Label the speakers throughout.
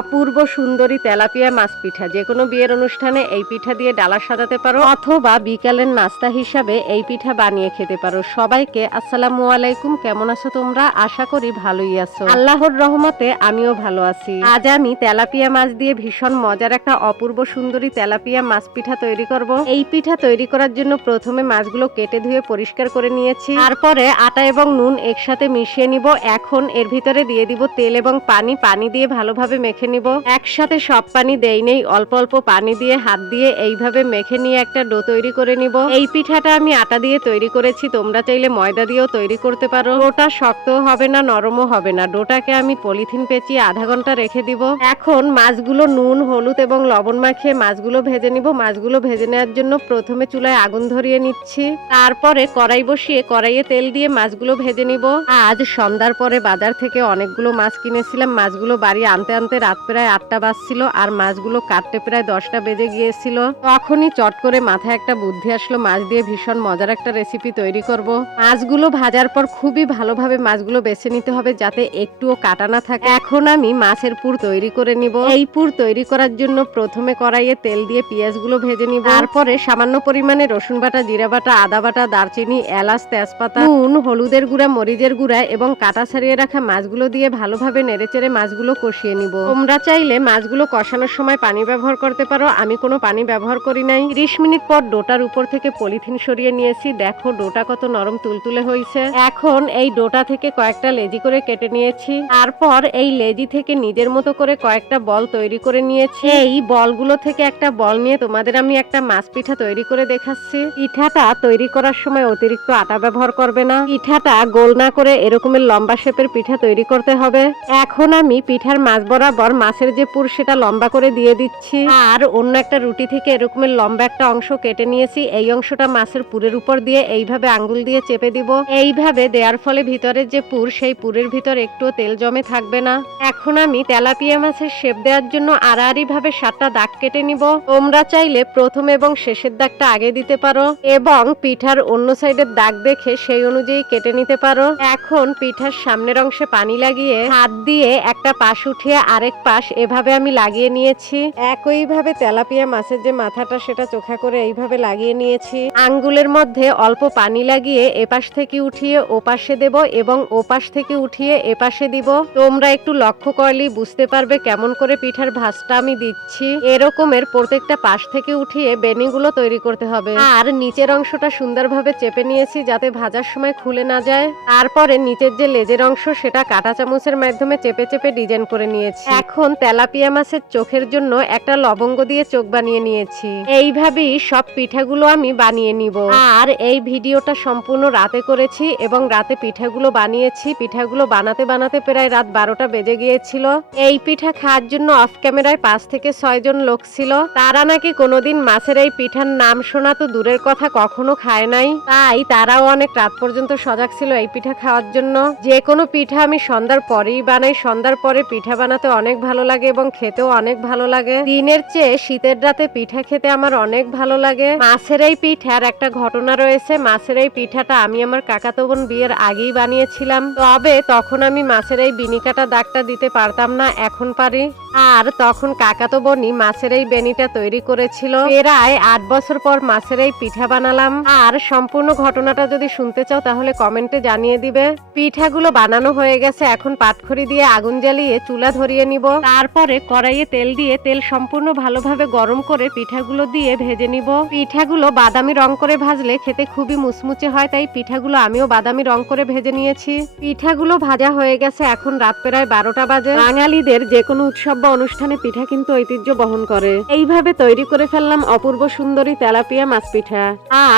Speaker 1: অপূর্ব সুন্দরী তেলাপিয়া মাছ পিঠা। যে কোনো বিয়ের অনুষ্ঠানে এই পিঠা দিয়ে ডালা সাজাতে পারো, অথবা বিকালের নাস্তা হিসাবে এই পিঠা বানিয়ে খেতে পারো। সবাইকে আসসালামু আলাইকুম, কেমন আছো তোমরা? আশা করি ভালোই আছো। আল্লাহর রহমতে আমিও ভালো আছি। আজ আমি তেলাপিয়া মাছ দিয়ে ভীষণ মজার একটা অপূর্ব সুন্দরী তেলাপিয়া মাছ পিঠা তৈরি করব। এই পিঠা তৈরি করার জন্য প্রথমে মাছগুলো কেটে ধুয়ে পরিষ্কার করে নিয়েছি। তারপরে আটা এবং নুন একসাথে মিশিয়ে নিব। এখন এর ভিতরে দিয়ে দিব তেল এবং পানি। পানি দিয়ে ভালোভাবে মেখে নিব। একসাথে সব পানি দেই নেই, অল্প অল্প পানি দিয়ে হাত দিয়ে এইভাবে মেখে নিয়ে একটা ডো তৈরি করে নিব। এই পিঠাটা আমি আটা দিয়ে তৈরি করেছি, তোমরা চাইলে ময়দা দিয়েও তৈরি করতে পারো। ডোটা শক্তও হবে না, নরমও হবে না। ডোটাকে আমি পলিথিন পেঁচিয়ে আধা ঘণ্টা রেখে দিব। এখন মাছগুলো নুন, হলুদ এবং লবণ মাখিয়ে মাছগুলো ভেজে নিব। মাছগুলো ভেজে নেওয়ার জন্য প্রথমে চুলায় আগুন ধরিয়ে নিচ্ছি। তারপরে কড়াই বসিয়ে কড়াইয়ে তেল দিয়ে মাছগুলো ভেজে নিব। আজ সন্ধ্যার পরে বাজার থেকে অনেকগুলো মাছ কিনেছিলাম। মাছগুলো বাড়ি আনতে আনতে রাত প্রায় আটটা বাজছিল আর মাছগুলো কাটতে প্রায় দশটা বেজে গিয়েছিল। তখনই চট করে মাথায় একটা বুদ্ধি আসলো, মাছ দিয়ে ভীষণ মজার একটা রেসিপি তৈরি করব। মাছগুলো ভাজার পর খুবই ভালোভাবে মাছগুলো বেছে নিতে হবে যাতে একটুও কাটা না থাকে। এখন আমি মাছের পুর তৈরি করে নিব। এই পুর তৈরি করার জন্য প্রথমে কড়াইয়ে তেল দিয়ে পেঁয়াজগুলো ভেজে নিব। তারপরে সামান্য পরিমাণে রসুন বাটা, জিরা বাটা, আদা বাটা, দারচিনি, এলাচ, তেজপাতা, নুন, হলুদের গুঁড়া, মরিচের গুঁড়া এবং কাটা ছাড়িয়ে রাখা মাছগুলো দিয়ে ভালোভাবে নেড়েচেড়ে মাছগুলো কষিয়ে নিব। তোমরা চাইলে মাছগুলো কষানোর সময় পানি ব্যবহার করতে পারো। আমি কোনো পানি ব্যবহার করি নাই। ত্রিশ মিনিট পর ডোটার উপর থেকে পলিথিন সরিয়ে নিয়েছি। দেখো ডোটা কত নরম তুলতুলে হয়েছে এখন এই ডোটা থেকে কয়েকটা লেজি করে কেটে নিয়েছি। তারপর এই লেজি থেকে নিজের মতো করে কয়েকটা বল তৈরি করে নিয়েছি। এই বলগুলো থেকে একটা বল নিয়ে তোমাদের আমি একটা মাছ পিঠা তৈরি করে দেখাচ্ছি। পিঠাটা তৈরি করার সময় অতিরিক্ত আটা ব্যবহার করবে না। পিঠাটা গোল না করে এরকমের লম্বা শেপের পিঠা তৈরি করতে হবে। এখন আমি পিঠার মাছ বরাবর মাছের যে পুর সেটা লম্বা করে দিয়ে দিচ্ছি। আর অন্য একটা রুটি থেকে এরকমের লম্বা একটা অংশ কেটে নিয়েছি। এই অংশটা মাছের পুরের উপর দিয়ে এইভাবে আঙ্গুল দিয়ে চেপে দিব। এইভাবে দেওয়ার ফলে ভিতরের যে পুর, সেই পুরের ভিতর একটুও তেল জমে থাকবে না। এখন আমি তেলাপিয়া মাছের শেপ দেওয়ার জন্য আড়াআড়ি ভাবে সাতটা দাগ কেটে নিব। তোমরা চাইলে প্রথম এবং শেষের দাগটা আগে দিতে পারো এবং পিঠার অন্য সাইডের দাগ দেখে সেই অনুযায়ী কেটে নিতে পারো। এখন পিঠার সামনের অংশে পানি লাগিয়ে হাত দিয়ে একটা পাশ উঠিয়ে আরেক পাশ এভাবে আমি লাগিয়ে নিয়েছি। একইভাবে তেলাপিয়া মাছের যে মাথাটা সেটা চোখা করে এইভাবে লাগিয়ে নিয়েছি। আঙ্গুলের মধ্যে অল্প পানি লাগিয়ে এপাশ থেকে উঠিয়ে ওপাশে দেব এবং ওপাশ থেকে উঠিয়ে এপাশে দিব। তোমরা একটু লক্ষ্য করলেই বুঝতে পারবে কেমন করে পিঠার ভাঁজটা আমি দিচ্ছি। এরকমের প্রত্যেকটা পাশ থেকে উঠিয়ে বেনিগুলো তৈরি করতে হবে। আর নিচের অংশটা সুন্দরভাবে চেপে নিয়েছি যাতে ভাজার সময় খুলে না যায়। তারপরে নিচের যে লেজের অংশ সেটা কাঁটা চামচের মাধ্যমে চেপে চেপে ডিজাইন করে নিয়েছি। এখন তেলাপিয়া মাছের চোখের জন্য একটা লবঙ্গ দিয়ে চোখ বানিয়ে নিয়েছি। এইভাবেই সব পিঠাগুলো আমি বানিয়ে নিব। আর এই ভিডিওটা সম্পূর্ণ রাতে করেছি এবং রাতে পিঠাগুলো বানিয়েছি। পিঠাগুলো বানাতে বানাতে প্রায় রাত বারোটা বেজে গিয়েছিল। এই পিঠা খাওয়ার জন্য অফ ক্যামেরায় পাঁচ থেকে ছয় জন লোক ছিল। তারা নাকি কোনোদিন মাছের এই পিঠার নাম শোনা তো দূরের কথা কখনো খায় নাই। তাই তারাও অনেক রাত পর্যন্ত সজাগ ছিল এই পিঠা খাওয়ার জন্য। যে কোনো পিঠা আমি সন্ধ্যার পরেই বানাই। সন্ধ্যার পরে পিঠা বানাতে অনেক ভালো লাগে এবং খেতেও অনেক ভালো লাগে। দিনের চেয়ে শীতের রাতে পিঠা খেতে আমার অনেক ভালো লাগে। মাছের এই পিঠার একটা ঘটনা রয়েছে। মাছের এই পিঠাটা আমি আমার কাকাতো বোন বিয়ের আগেই বানিয়েছিলাম। তবে তখন আমি মাছের এই বিনিকাটা দাগটা দিতে পারতাম না, এখন পারি। আর তখন কাকাতো বোনই মাছের এই বেনিটা তৈরি করেছিল। প্রায় আট বছর পর মাছের এই পিঠা বানালাম। আর সম্পূর্ণ ঘটনাটা যদি শুনতে চাও তাহলে কমেন্টে জানিয়ে দিবে। পিঠাগুলো বানানো হয়ে গেছে। এখন পাটখড়ি দিয়ে আগুন জ্বালিয়ে চুলা ধরিয়ে নিব তারপরে কড়াইয়ে তেল দিয়ে তেল সম্পূর্ণ ভালোভাবে গরম করে পিঠাগুলো দিয়ে ভেজে নিব। পিঠাগুলো বাদামি রং করে ভাজলে খেতে খুবই মুচমুচে হয় তাই পিঠাগুলো আমিও বাদামি রং করে ভেজে নিয়েছি। পিঠাগুলো ভাজা হয়ে গেছে এখন রাত প্রায় বারোটা বাজে। বাঙালিদের যে কোনো উৎসব বা অনুষ্ঠানে পিঠা কিন্তু ঐতিহ্য বহন করে। এইভাবে তৈরি করে ফেললাম অপূর্ব সুন্দরী তেলাপিয়া মাছ পিঠা।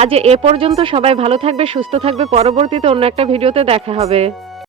Speaker 1: আজ এ পর্যন্ত সবাই ভালো থাকবে সুস্থ থাকবে। পরবর্তীতে অন্য একটা ভিডিওতে দেখা হবে।